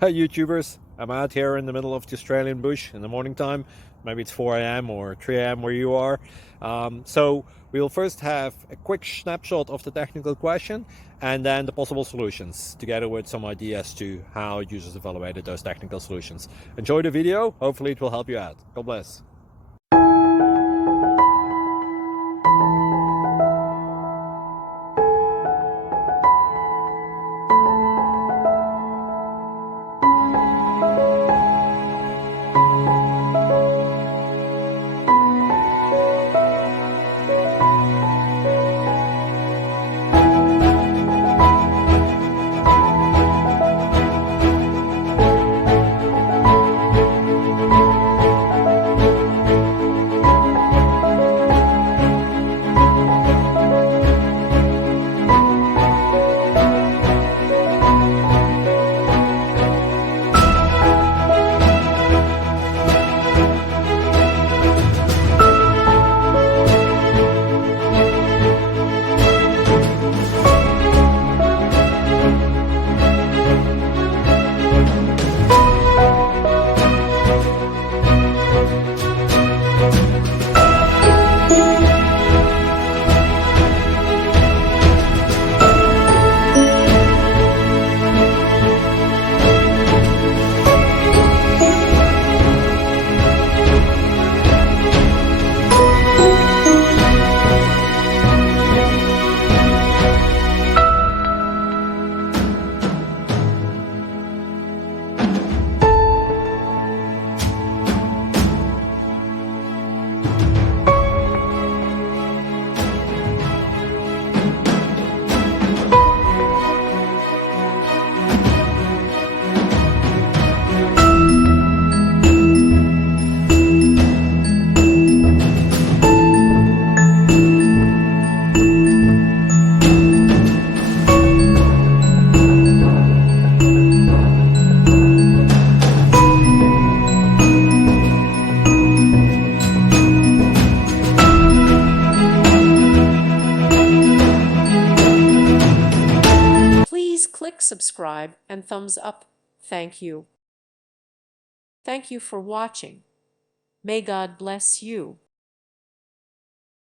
Hey YouTubers, I'm out here in the middle of the Australian bush in the morning time. Maybe it's 4 a.m. or 3 a.m. where you are. So we'll first have a quick snapshot of the technical question and then the possible solutions, together with some ideas to how users evaluated those technical solutions. Enjoy the video, hopefully it will help you out. God bless. Please click subscribe and thumbs up. Thank you. Thank you for watching. May God bless you.